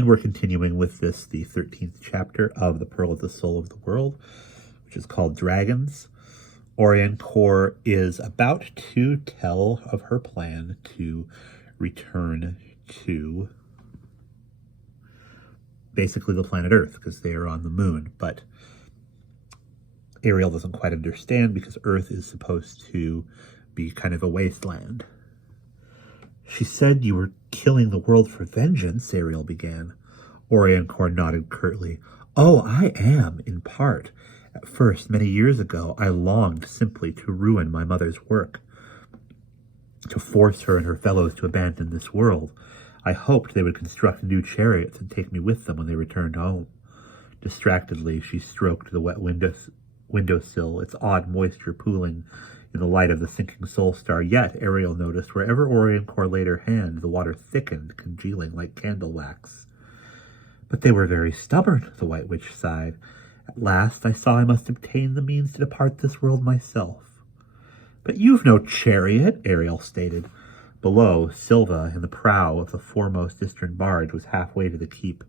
And we're continuing with this, the 13th chapter of The Pearl of the Soul of the World, which is called Dragons. Oriancourt is about to tell of her plan to return to basically the planet Earth, because they are on the moon. But Ariel doesn't quite understand, because Earth is supposed to be kind of a wasteland. She said you were killing the world for vengeance, Ariel began. Oriancourt nodded curtly. Oh, I am, in part. At first, many years ago, I longed simply to ruin my mother's work, to force her and her fellows to abandon this world. I hoped they would construct new chariots and take me with them when they returned home. Distractedly, she stroked the wet windowsill, its odd moisture pooling in the light of the sinking soul star. Yet, Ariel noticed, wherever Oriancourt laid her hand, the water thickened, congealing like candle wax. But they were very stubborn, the White Witch sighed. At last I saw I must obtain the means to depart this world myself. But you've no chariot, Ariel stated. Below, Silva, in the prow of the foremost eastern barge, was halfway to the keep.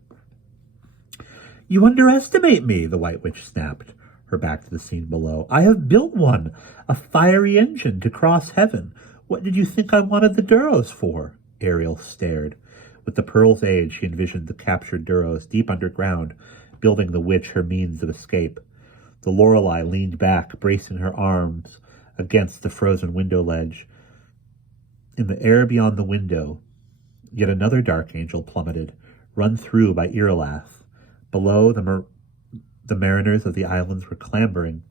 You underestimate me, the White Witch snapped, her back to the scene below. I have built one, a fiery engine to cross heaven. What did you think I wanted the Duros for? Ariel stared. With the Pearl's aid, she envisioned the captured Duros deep underground, building the witch her means of escape. The Lorelei leaned back, bracing her arms against the frozen window ledge. In the air beyond the window, yet another dark angel plummeted, run through by Irelath. Below, the mariners of the islands were clambering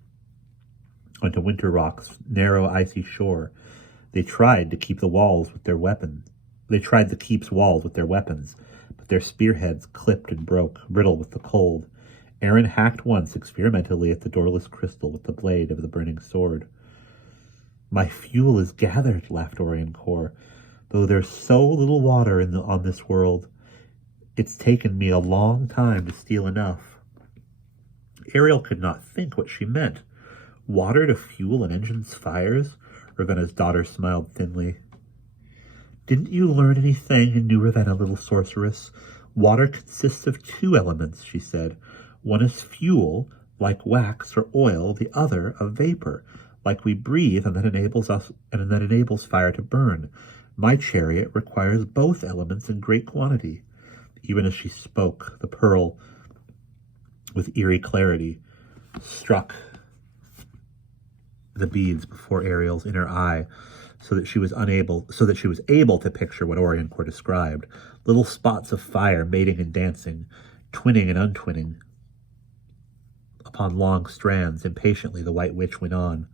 onto Winter Rock's narrow, icy shore. They tried to keep the walls with their weapons. They tried the keep's walls with their weapons, but their spearheads clipped and broke, brittle with the cold. Aaron hacked once experimentally at the doorless crystal with the blade of the burning sword. My fuel is gathered, laughed Oriancourt. Though there's so little water on this world, it's taken me a long time to steal enough. Ariel could not think what she meant. Water to fuel an engine's fires? Ravenna's daughter smiled thinly. Didn't you learn anything in New Ravenna, little sorceress? Water consists of two elements, she said. One is fuel, like wax or oil, the other a vapor, like we breathe, and that enables fire to burn. My chariot requires both elements in great quantity. Even as she spoke, the pearl, with eerie clarity, struck the beads before Ariel's inner eye, so that she was able to picture what Oriancourt described. Little spots of fire mating and dancing, twinning and untwinning upon long strands. Impatiently the White Witch went on.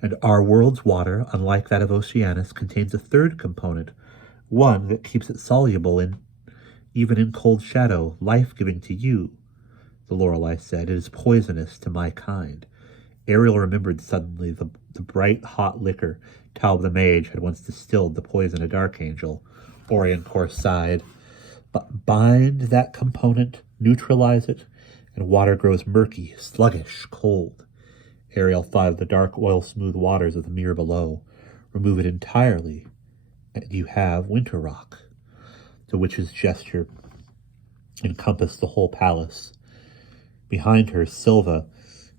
And our world's water, unlike that of Oceanus, contains a third component, one that keeps it soluble even in cold shadow, life-giving to you. The Lorelei said, it is poisonous to my kind. Ariel remembered suddenly the bright, hot liquor Taub the Mage had once distilled to poison a dark angel. Oriancourt sighed. But bind that component, neutralize it, and water grows murky, sluggish, cold. Ariel thought of the dark, oil-smooth waters of the mere below. Remove it entirely, and you have Winter Rock. The witch's gesture encompassed the whole palace. Behind her, Silva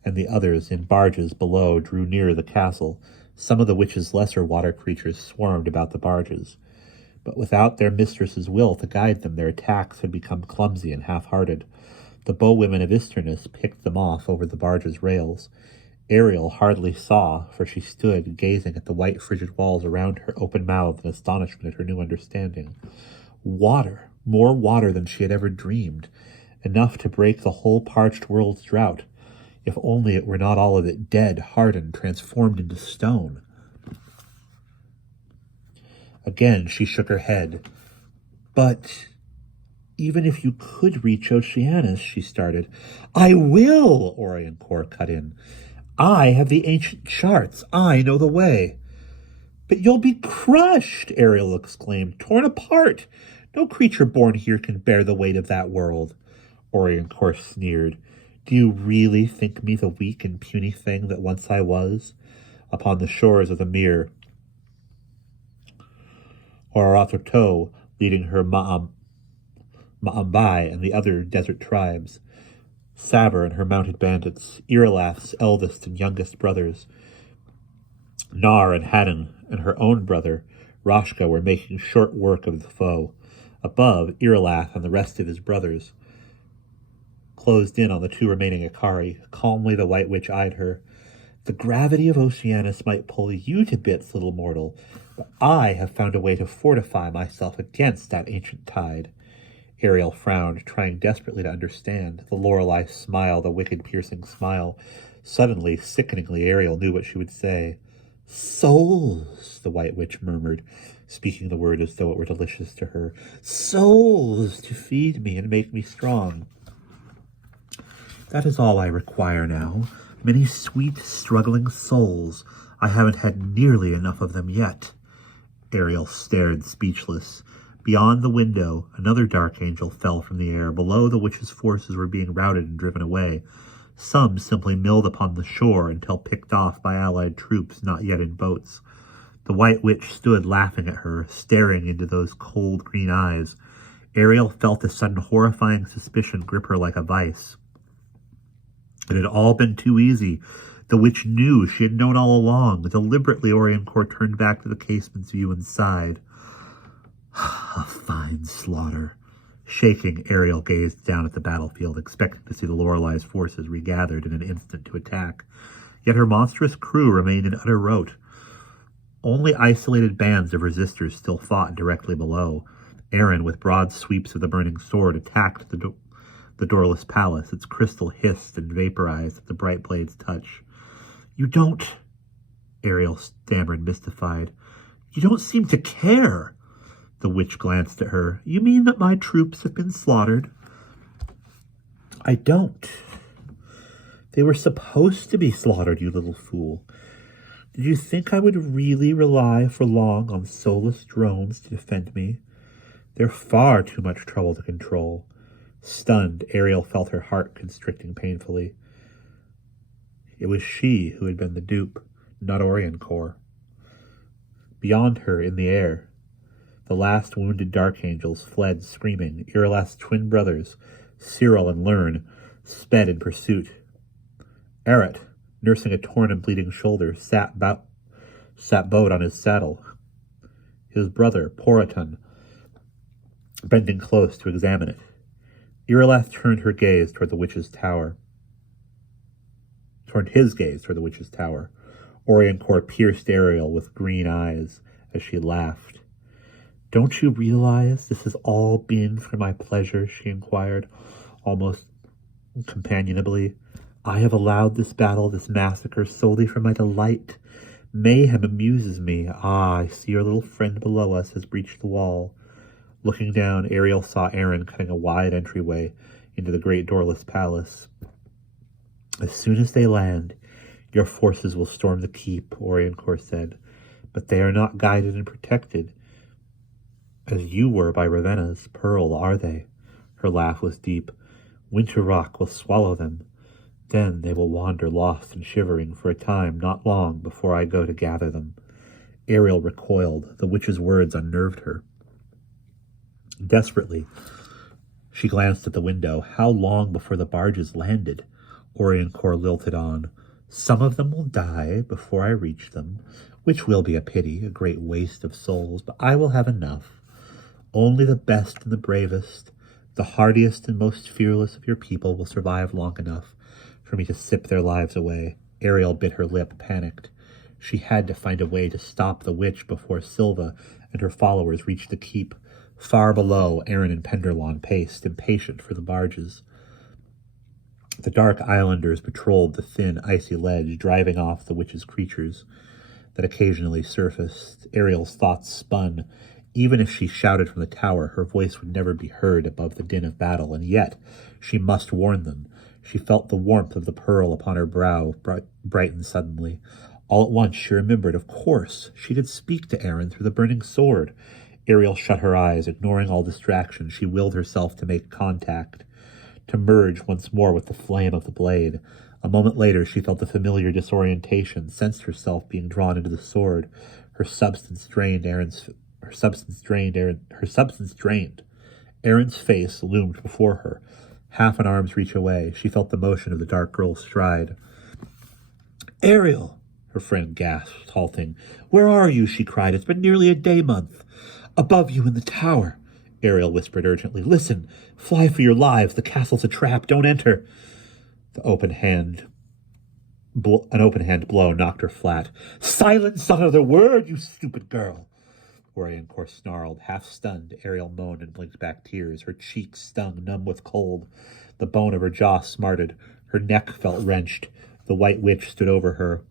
and the others in barges below drew nearer the castle. Some of the witch's lesser water creatures swarmed about the barges. But without their mistress's will to guide them, their attacks had become clumsy and half-hearted. The bowwomen of Isternus picked them off over the barge's rails. Ariel hardly saw, for she stood gazing at the white frigid walls around her, open-mouthed in astonishment at her new understanding. Water, more water than she had ever dreamed, enough to break the whole parched world's drought, if only it were not all of it dead, hardened, transformed into stone. Again she shook her head. But even if you could reach Oceanus, she started. I will, Oriancourt cut in. I have the ancient charts. I know the way. But you'll be crushed, Ariel exclaimed, torn apart. No creature born here can bear the weight of that world. Oriancourt sneered. Do you really think me the weak and puny thing that once I was? Upon the shores of the mere Horathoto, leading her Ma'ambai and the other desert tribes, Saber and her mounted bandits, Irilaf's eldest and youngest brothers, Nar and Haddon and her own brother, Rashka, were making short work of the foe. Above, Irilaf and the rest of his brothers closed in on the two remaining Ikari. Calmly the White Witch eyed her. The gravity of Oceanus might pull you to bits, little mortal, but I have found a way to fortify myself against that ancient tide. Ariel frowned, trying desperately to understand. The Lorelei smiled, a wicked, piercing smile. Suddenly, sickeningly, Ariel knew what she would say. Souls, the White Witch murmured, speaking the word as though it were delicious to her. Souls to feed me and make me strong. That is all I require now. Many sweet, struggling souls. I haven't had nearly enough of them yet. Ariel stared, speechless. Beyond the window, another dark angel fell from the air. Below, the witch's forces were being routed and driven away. Some simply milled upon the shore until picked off by allied troops not yet in boats. The White Witch stood laughing at her, staring into those cold green eyes. Ariel felt a sudden horrifying suspicion grip her like a vice. It had all been too easy. The witch knew, she had known all along. Deliberately, Oriancourt turned back to the casement's view and sighed. A fine slaughter. Shaking, Ariel gazed down at the battlefield, expecting to see the Lorelei's forces regathered in an instant to attack. Yet her monstrous crew remained in utter rout. Only isolated bands of resistors still fought directly below. Aaron, with broad sweeps of the burning sword, attacked the doorless palace. Its crystal hissed and vaporized at the bright blade's touch. You don't... Ariel stammered, mystified. You don't seem to care. The witch glanced at her. You mean that my troops have been slaughtered? I don't. They were supposed to be slaughtered, you little fool. Did you think I would really rely for long on soulless drones to defend me? They're far too much trouble to control. Stunned, Ariel felt her heart constricting painfully. It was she who had been the dupe, not Oriancourt. Beyond her, in the air, the last wounded dark angels fled screaming. Irilaf's twin brothers, Cyril and Lern, sped in pursuit. Eret, nursing a torn and bleeding shoulder, sat bowed on his saddle. His brother, Poroton, bending close to examine it. Irilaf turned his gaze toward the witch's tower. Oriancourt pierced Ariel with green eyes as she laughed. Don't you realize this has all been for my pleasure? She inquired, almost companionably. I have allowed this battle, this massacre, solely for my delight. Mayhem amuses me. Ah, I see your little friend below us has breached the wall. Looking down, Ariel saw Aaron cutting a wide entryway into the great doorless palace. As soon as they land, your forces will storm the keep, Oriancourt said. But they are not guided and protected as you were by Ravenna's pearl, are they? Her laugh was deep. Winter rock will swallow them. Then they will wander lost and shivering for a time not long before I go to gather them. Ariel recoiled. The witch's words unnerved her. Desperately, she glanced at the window. How long before the barges landed? Oriancourt lilted on. Some of them will die before I reach them, which will be a pity, a great waste of souls, but I will have enough. Only the best and the bravest, the hardiest and most fearless of your people will survive long enough for me to sip their lives away. Ariel bit her lip, panicked. She had to find a way to stop the witch before Silva and her followers reached the keep. Far below, Aaron and Penderlawn paced, impatient for the barges. The dark islanders patrolled the thin, icy ledge, driving off the witch's creatures that occasionally surfaced. Ariel's thoughts spun. Even if she shouted from the tower, her voice would never be heard above the din of battle, and yet she must warn them. She felt the warmth of the pearl upon her brow brighten suddenly. All at once she remembered, of course, she could speak to Aaron through the burning sword. Ariel shut her eyes, ignoring all distraction. She willed herself to make contact, to merge once more with the flame of the blade. A moment later she felt a familiar disorientation, sensed herself being drawn into the sword. Her substance drained. Erin's face loomed before her, half an arm's reach away. She felt the motion of the dark girl's stride. "Ariel!" her friend gasped, halting. "Where are you?" she cried. "It's been nearly a day-month." "Above you in the tower," Ariel whispered urgently. "Listen, fly for your lives. The castle's a trap. Don't enter." An open hand blow knocked her flat. "Silence, not another word, you stupid girl!" Oriancourt snarled. Half stunned, Ariel moaned and blinked back tears. Her cheeks stung, numb with cold. The bone of her jaw smarted. Her neck felt wrenched. The White Witch stood over her.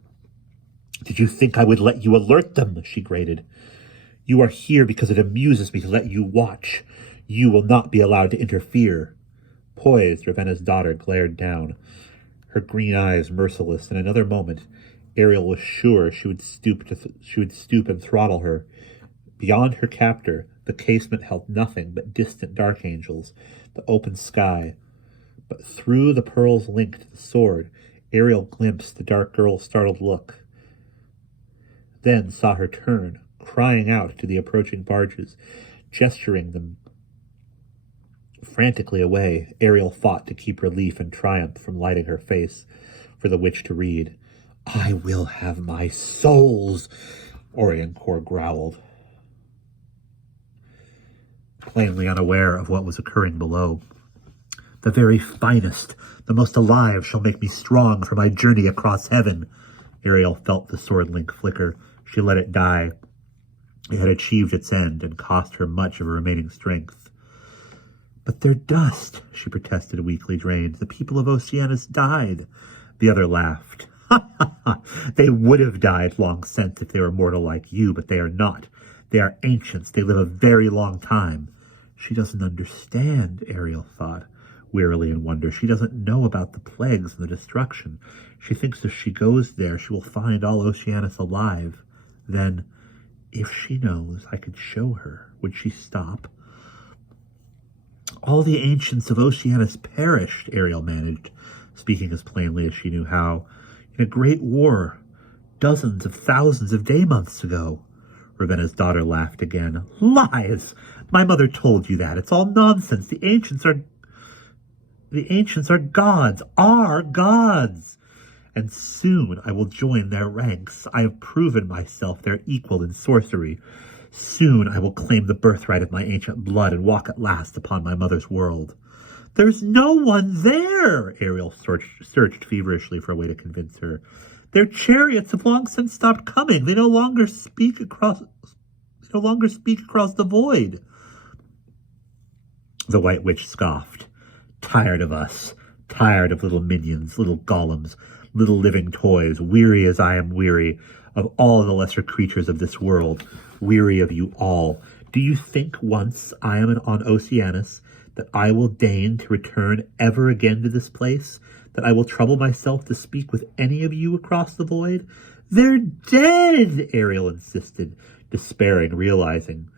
"Did you think I would let you alert them?" she grated. "You are here because it amuses me to let you watch. You will not be allowed to interfere." Poised, Ravenna's daughter glared down, her green eyes merciless. In another moment, Ariel was sure she would stoop and throttle her. Beyond her captor, the casement held nothing but distant dark angels, the open sky. But through the pearl's link to the sword, Ariel glimpsed the dark girl's startled look, then saw her turn, crying out to the approaching barges, gesturing them frantically away. Ariel fought to keep relief and triumph from lighting her face for the witch to read. "I will have my souls," Oriancourt growled, plainly unaware of what was occurring below. "The very finest, the most alive, shall make me strong for my journey across heaven." Ariel felt the sword link flicker. She let it die. It had achieved its end and cost her much of her remaining strength. "But they're dust," she protested, weakly drained. "The people of Oceanus died." The other laughed. "Ha ha ha! They would have died long since if they were mortal like you, but they are not. They are ancients. They live a very long time." "She doesn't understand," Ariel thought, wearily in wonder. "She doesn't know about the plagues and the destruction. She thinks if she goes there, she will find all Oceanus alive. Then, if she knows, I could show her. Would she stop?" "All the ancients of Oceanus perished," Ariel managed, speaking as plainly as she knew how, "in a great war, dozens of thousands of day-months ago." Ravenna's daughter laughed again. "Lies! My mother told you that. It's all nonsense. The ancients are gods, are gods. And soon I will join their ranks. I have proven myself their equal in sorcery. Soon I will claim the birthright of my ancient blood and walk at last upon my mother's world." "There's no one there!" Ariel searched feverishly for a way to convince her. "Their chariots have long since stopped coming. They no longer speak across the void." The White Witch scoffed. "Tired of us. Tired of little minions, little golems, little living toys, weary as I am weary of all the lesser creatures of this world, weary of you all. Do you think once I am on Oceanus that I will deign to return ever again to this place? That I will trouble myself to speak with any of you across the void?" "They're dead," Ariel insisted, despairing, realizing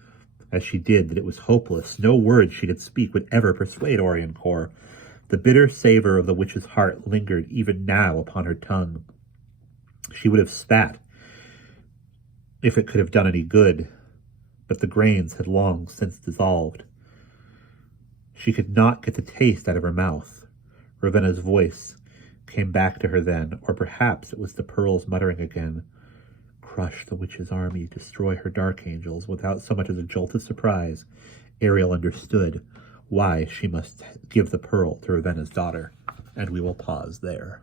as she did that it was hopeless. No words she could speak would ever persuade Oriancourt. The bitter savor of the witch's heart lingered even now upon her tongue. She would have spat if it could have done any good, but the grains had long since dissolved. She could not get the taste out of her mouth. Ravenna's voice came back to her then, or perhaps it was the pearls muttering again. Crush the witch's army, destroy her dark angels. Without so much as a jolt of surprise, Ariel understood why she must give the pearl to Ravenna's daughter, and we will pause there.